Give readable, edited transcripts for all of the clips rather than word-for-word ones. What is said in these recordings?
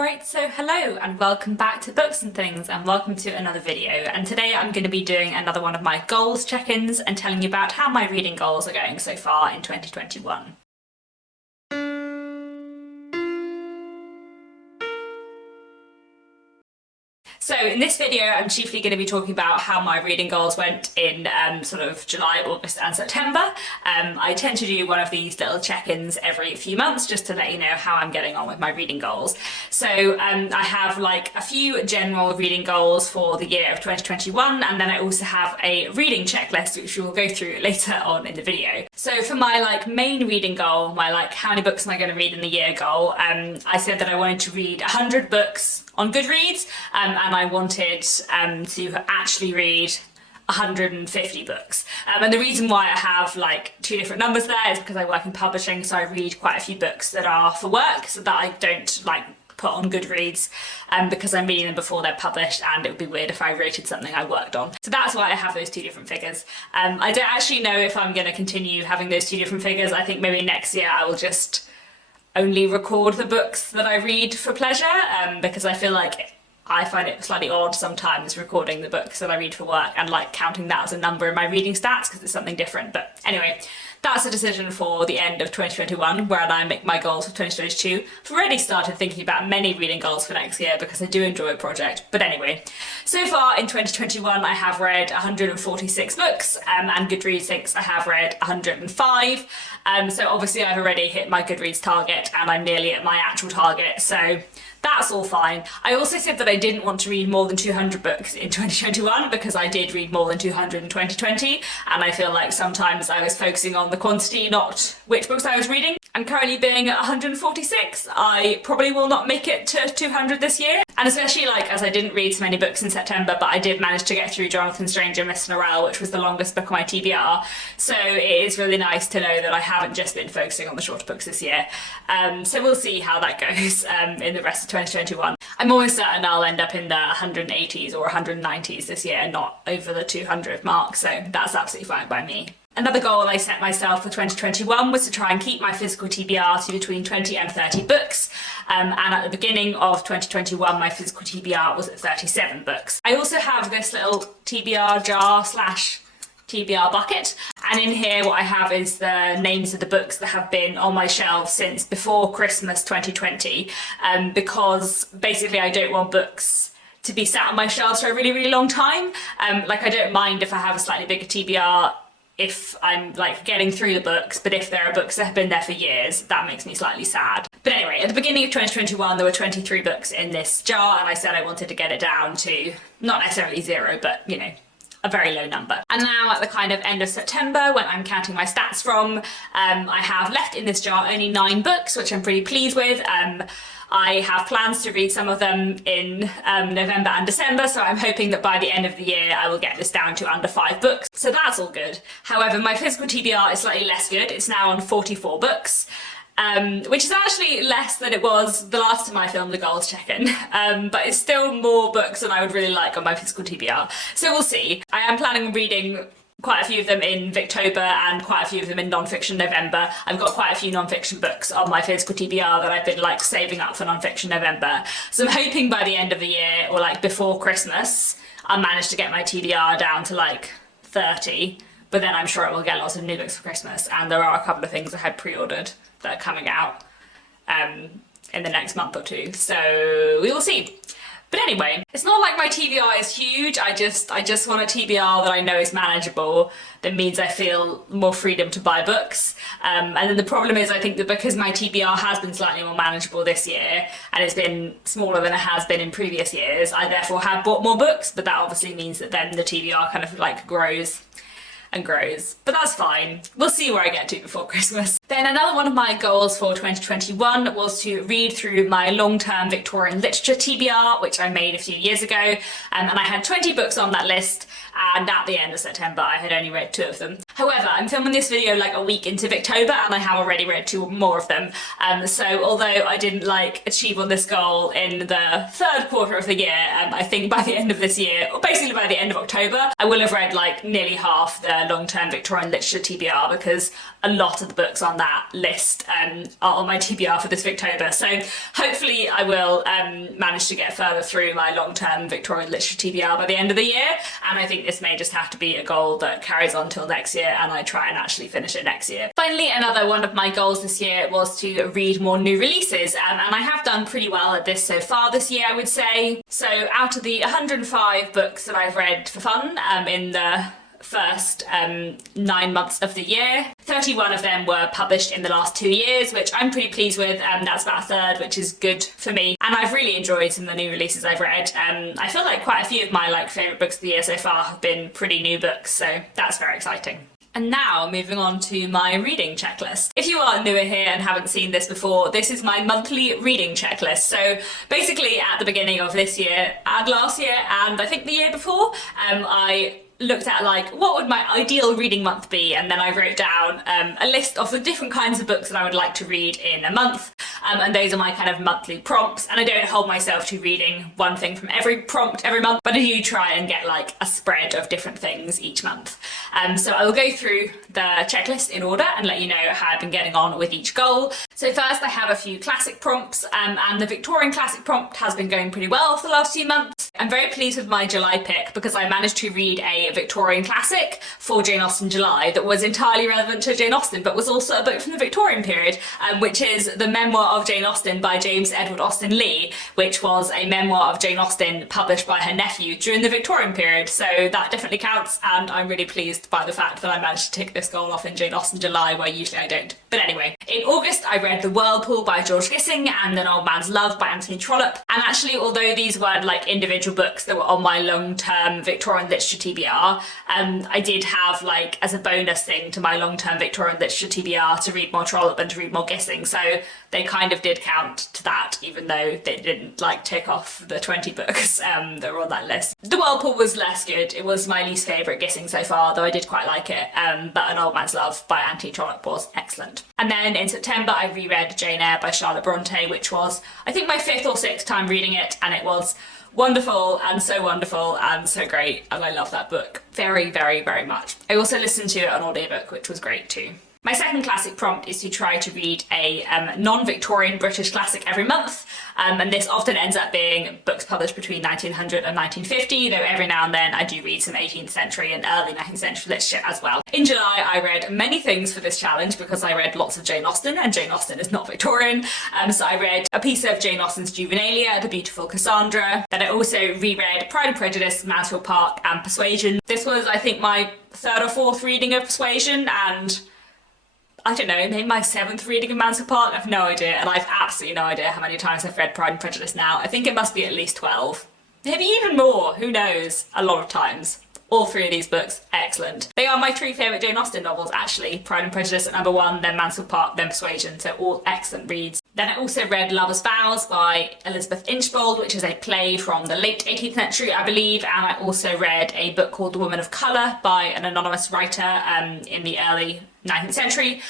Right, so hello and welcome back to Books and Things, and welcome to another video. And today I'm going to be doing another one of my goals check-ins and telling you about how my reading goals are going so far in 2021. So in this video I'm chiefly going to be talking about how my reading goals went in sort of July, August and September. I tend to do one of these little check-ins every few months just to let you know how I'm getting on with my reading goals. So I have like a few general reading goals for the year of 2021, and then I also have a reading checklist which we will go through later on in the video. So for my main reading goal, my how many books am I going to read in the year goal, I said that I wanted to read 100 books on Goodreads, and I wanted to actually read 150 books. And the reason why I have two different numbers there is because I work in publishing, so I read quite a few books that are for work, so that I don't put on Goodreads because I'm reading them before they're published, and it would be weird if I rated something I worked on. So that's why I have those two different figures. I don't actually know if I'm going to continue having those two different figures. I think maybe next year I will just only record the books that I read for pleasure, because I feel like I find it slightly odd sometimes recording the books that I read for work and counting that as a number in my reading stats because it's something different. But anyway, that's a decision for the end of 2021, where I make my goals for 2022. I've already started thinking about many reading goals for next year because I do enjoy a project. But anyway, so far in 2021 I have read 146 books, and Goodreads thinks I have read 105. So obviously I've already hit my Goodreads target and I'm nearly at my actual target, so that's all fine. I also said that I didn't want to read more than 200 books in 2021 because I did read more than 200 in 2020, and I feel like sometimes I was focusing on the quantity, not which books I was reading. And currently being at 146, I probably will not make it to 200 this year. And especially as I didn't read so many books in September, but I did manage to get through Jonathan Strange and Miss Norrell, which was the longest book on my TBR. So it is really nice to know that I haven't just been focusing on the shorter books this year. So we'll see how that goes in the rest of 2021. I'm almost certain I'll end up in the 180s or 190s this year, not over the 200 mark, so that's absolutely fine by me. Another goal I set myself for 2021 was to try and keep my physical TBR to between 20 and 30 books, and at the beginning of 2021 my physical TBR was at 37 books. I also have this little TBR jar / TBR bucket, and in here what I have is the names of the books that have been on my shelf since before Christmas 2020, because basically I don't want books to be sat on my shelves for a really long time. I don't mind if I have a slightly bigger TBR if I'm getting through the books, but if there are books that have been there for years, that makes me slightly sad. But anyway, at the beginning of 2021 there were 23 books in this jar, and I said I wanted to get it down to not necessarily 0, but a very low number. And now at the kind of end of September, when I'm counting my stats from, I have left in this jar only 9 books, which I'm pretty pleased with. I have plans to read some of them in November and December, so I'm hoping that by the end of the year I will get this down to under 5 books. So that's all good. However, my physical TBR is slightly less good. It's now on 44 books. Which is actually less than it was the last time I filmed the goals check-in, but it's still more books than I would really like on my physical TBR. So we'll see. I am planning on reading quite a few of them in Victober and quite a few of them in non-fiction November. I've got quite a few non-fiction books on my physical TBR that I've been saving up for non-fiction November. So I'm hoping by the end of the year or before Christmas I'll manage to get my TBR down to 30, but then I'm sure I will get lots of new books for Christmas, and there are a couple of things I had pre-ordered that are coming out in the next month or two, so we will see. But anyway, it's not like my TBR is huge. I just want a TBR that I know is manageable, that means I feel more freedom to buy books. And then the problem is, I think that because my TBR has been slightly more manageable this year, and it's been smaller than it has been in previous years, I therefore have bought more books, but that obviously means that then the TBR kind of grows and grows, but that's fine. We'll see where I get to before Christmas. Then another one of my goals for 2021 was to read through my long-term Victorian literature TBR, which I made a few years ago, and I had 20 books on that list, and at the end of September I had only read 2 of them. However, I'm filming this video a week into Victober, and I have already read 2 more of them, so although I didn't achieve on this goal in the 3rd quarter of the year, I think by the end of this year, or basically by the end of October, I will have read nearly half the long-term Victorian literature TBR, because a lot of the books on that list on my TBR for this Victober. So hopefully I will manage to get further through my long-term Victorian literature TBR by the end of the year, and I think this may just have to be a goal that carries on till next year, and I try and actually finish it next year. Finally, another one of my goals this year was to read more new releases, and I have done pretty well at this so far this year, I would say. So out of the 105 books that I've read for fun in the first 9 months of the year, 31 of them were published in the last 2 years, which I'm pretty pleased with. That's about a third, which is good for me, and I've really enjoyed some of the new releases I've read. I feel like quite a few of my favourite books of the year so far have been pretty new books, so that's very exciting. And now, moving on to my reading checklist. If you are newer here and haven't seen this before, this is my monthly reading checklist. So basically at the beginning of this year and last year and I think the year before, I looked at what would my ideal reading month be, and then I wrote down a list of the different kinds of books that I would like to read in a month, and those are my kind of monthly prompts. And I don't hold myself to reading one thing from every prompt every month, but I do try and get a spread of different things each month. So I will go through the checklist in order and let you know how I've been getting on with each goal. So first I have a few classic prompts, and the Victorian classic prompt has been going pretty well for the last few months. I'm very pleased with my July pick because I managed to read a Victorian classic for Jane Austen July that was entirely relevant to Jane Austen, but was also a book from the Victorian period, which is The Memoir of Jane Austen by James Edward Austen Lee, which was a memoir of Jane Austen published by her nephew during the Victorian period. So that definitely counts, and I'm really pleased by the fact that I managed to tick this goal off in Jane Austen July, where usually I don't. But anyway, in August I read The Whirlpool by George Gissing and An Old Man's Love by Anthony Trollope, and actually although these weren't individual books that were on my long-term Victorian literature TBR, I did have as a bonus thing to my long-term Victorian literature TBR to read more Trollope and to read more Gissing, so they kind of did count to that, even though they didn't tick off the 20 books that were on that list. The Whirlpool was less good. It was my least favourite Gissing so far, though I did quite like it, but An Old Man's Love by Anthony Trollope was excellent. And then in September I reread Jane Eyre by Charlotte Bronte, which was I think my 5th or 6th time reading it, and it was wonderful and so great, and I love that book very, very, very much. I also listened to it on audiobook, which was great too. My second classic prompt is to try to read a non-Victorian British classic every month, and this often ends up being books published between 1900 and 1950, though every now and then I do read some 18th century and early 19th century literature as well. In July I read many things for this challenge because I read lots of Jane Austen, and Jane Austen is not Victorian, so I read a piece of Jane Austen's Juvenilia, The Beautiful Cassandra. Then I also reread Pride and Prejudice, Mansfield Park and Persuasion. This was I think my 3rd or 4th reading of Persuasion, and I don't know, maybe my 7th reading of Mansfield Park. I have no idea, and I have absolutely no idea how many times I've read Pride and Prejudice now. I think it must be at least 12. Maybe even more, who knows, a lot of times. All 3 of these books, excellent. They are my 3 favourite Jane Austen novels actually. Pride and Prejudice at number 1, then Mansfield Park, then Persuasion, so all excellent reads. Then I also read Lover's Vows by Elizabeth Inchbald, which is a play from the late 18th century, I believe, and I also read a book called The Woman of Colour by an anonymous writer in the early 19th century,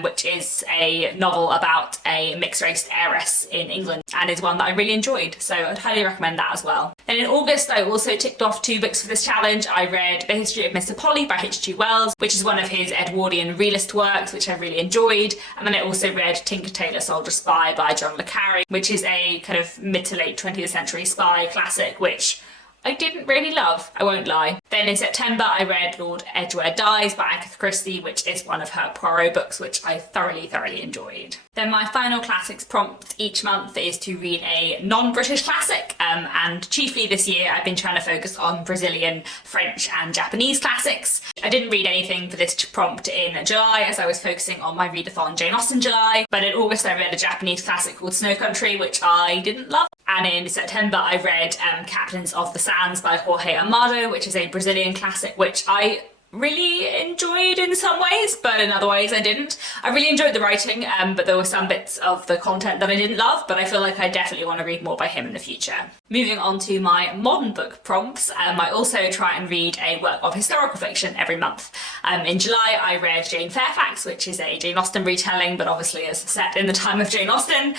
which is a novel about a mixed-race heiress in England, and is one that I really enjoyed, so I'd highly recommend that as well. And in August I also ticked off 2 books for this challenge. I read The History of Mr. Polly by H.G. Wells, which is one of his Edwardian realist works, which I really enjoyed, and then I also read Tinker Tailor Soldier Spy by John le Carre, which is a kind of mid to late 20th century spy classic, which I didn't really love, I won't lie. Then in September I read Lord Edgware Dies by Agatha Christie, which is one of her Poirot books, which I thoroughly enjoyed. Then my final classics prompt each month is to read a non-British classic, and chiefly this year I've been trying to focus on Brazilian, French and Japanese classics. I didn't read anything for this prompt in July as I was focusing on my readathon Jane Austen July, but in August I read a Japanese classic called Snow Country, which I didn't love. And in September I read Captains of the Sands by Jorge Amado, which is a Brazilian classic which I really enjoyed in some ways, but in other ways I didn't. I really enjoyed the writing, but there were some bits of the content that I didn't love, but I feel like I definitely want to read more by him in the future. Moving on to my modern book prompts, I also try and read a work of historical fiction every month. In July I read Jane Fairfax, which is a Jane Austen retelling, but obviously is set in the time of Jane Austen.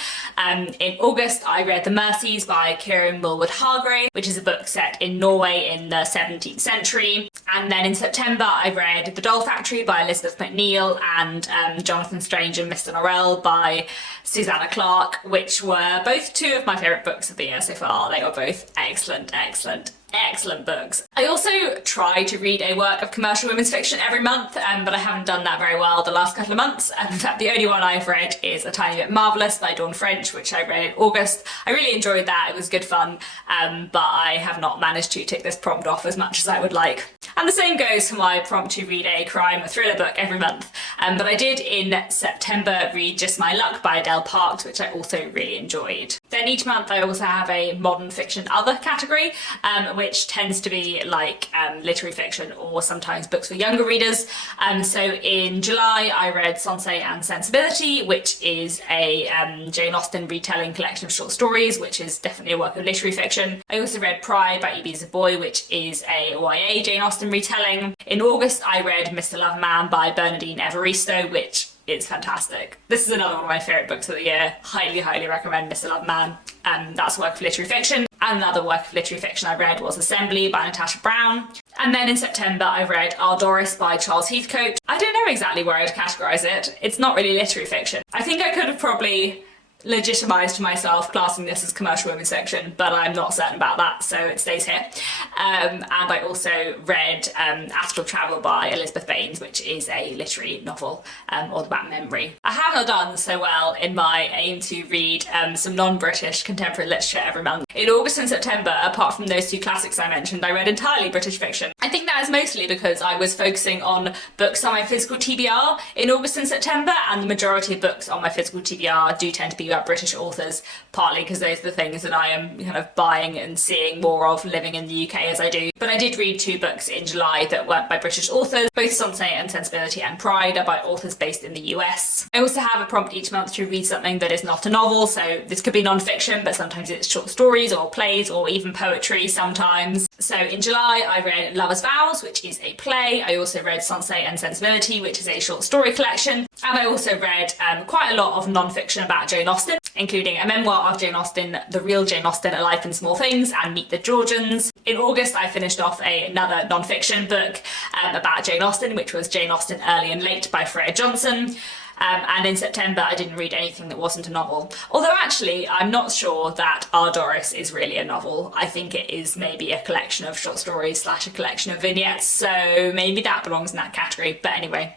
In August I read The Mercies by Kieran Mulwood Hargrave, which is a book set in Norway in the 17th century. And then in September September, I read The Doll Factory by Elizabeth McNeil and Jonathan Strange and Mr. Norrell by Susanna Clarke, which were both two of my favourite books of the year so far. They were both excellent, excellent, excellent books. I also try to read a work of commercial women's fiction every month, but I haven't done that very well the last couple of months. In fact, the only one I've read is A Tiny Bit Marvellous by Dawn French, which I read in August. I really enjoyed that, it was good fun, but I have not managed to tick this prompt off as much as I would like. And the same goes for my prompt to read a crime or thriller book every month. But I did in September read Just My Luck by Adele Parks, which I also really enjoyed. Then each month I also have a modern fiction other category, which tends to be like literary fiction or sometimes books for younger readers. So in July I read Sensei and Sensibility, which is a Jane Austen retelling collection of short stories, which is definitely a work of literary fiction. I also read Pride by E.B. Boy, which is a YA Jane Austen retelling. In August I read Mr. Loveman by Bernardine Evaristo, which is fantastic. This is another one of my favourite books of the year. Highly, highly recommend Mr. Loveman. That's a work of literary fiction. And another work of literary fiction I read was Assembly by Natasha Brown. And then in September I read Our Doris by Charles Heathcote. I don't know exactly where I'd categorise it. It's not really literary fiction. I think I could have probably legitimised myself classing this as commercial women's fiction, but I'm not certain about that, so it stays here. And I also read Astral Travel by Elizabeth Baines, which is a literary novel all about memory. I have not done so well in my aim to read some non-British contemporary literature every month. In August and September, apart from those two classics I mentioned, I read entirely British fiction. I think that is mostly because I was focusing on books on my physical TBR in August and September, and the majority of books on my physical TBR do tend to be about British authors, partly because those are the things that I am kind of buying and seeing more of living in the UK as I do. But I did read two books in July that weren't by British authors. Both Sensei and Sensibility and Pride are by authors based in the US. I also have a prompt each month to read something that is not a novel, so this could be non-fiction, but sometimes it's short stories or plays or even poetry sometimes. So in July I read Lover's Vows, which is a play. I also read Sensei and Sensibility, which is a short story collection. And I also read quite a lot of non-fiction about Jane Austen, including a memoir of Jane Austen, The Real Jane Austen, A Life in Small Things, and Meet the Georgians. In August I finished off another non-fiction book about Jane Austen, which was Jane Austen Early and Late by Freya Johnson. And in September I didn't read anything that wasn't a novel. Although actually I'm not sure that Our Doris is really a novel. I think it is maybe a collection of short stories slash a collection of vignettes, so maybe that belongs in that category. But anyway.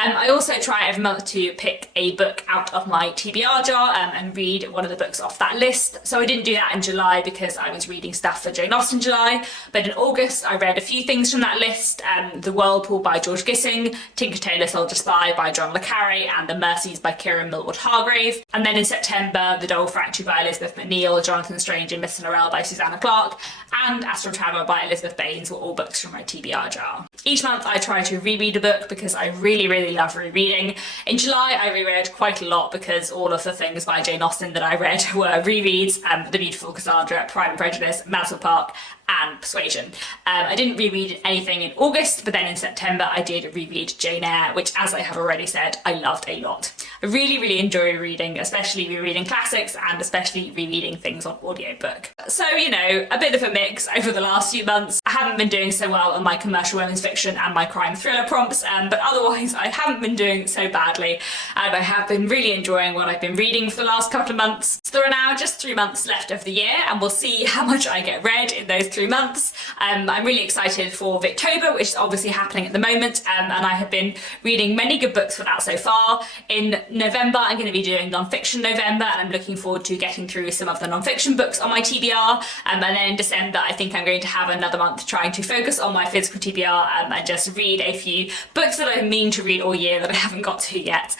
I also try every month to pick a book out of my TBR jar and read one of the books off that list. So I didn't do that in July because I was reading stuff for Jane Austen July, but in August I read a few things from that list: The Whirlpool by George Gissing, Tinker Tailor Soldier Spy by John le Carre, and The Mercies by Kieran Millward Hargrave. And then in September, The Doll Factory by Elizabeth McNeil, Jonathan Strange and Mr. Norrell by Susanna Clarke, and Astral Travel by Elizabeth Baines were all books from my TBR jar. Each month I try to reread a book because I really love rereading. In July I reread quite a lot because all of the things by Jane Austen that I read were rereads: The Beautiful Cassandra, Pride and Prejudice, Mansfield Park, and Persuasion. I didn't reread anything in August, but then in September I did reread Jane Eyre, which, as I have already said, I loved a lot. I really enjoy reading, especially rereading classics and especially rereading things on audiobook. So, you know, a bit of a mix over the last few months. I haven't been doing so well on my commercial women's fiction and my crime thriller prompts, but otherwise I haven't been doing so badly, and I have been really enjoying what I've been reading for the last couple of months. So there are now just 3 months left of the year, and we'll see how much I get read in those 3 months. I'm really excited for Victober, which is obviously happening at the moment, and I have been reading many good books for that so far. In November I'm going to be doing non-fiction November, and I'm looking forward to getting through some of the non-fiction books on my TBR, and then in December I think I'm going to have another month trying to focus on my physical TBR and just read a few books that I mean to read all year that I haven't got to yet.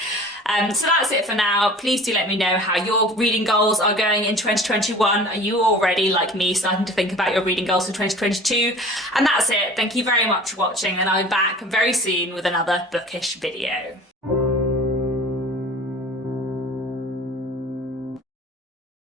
So that's it for now. Please do let me know how your reading goals are going in 2021. Are you already, like me, starting to think about your reading goals for 2022? And that's it. Thank you very much for watching, and I'll be back very soon with another bookish video.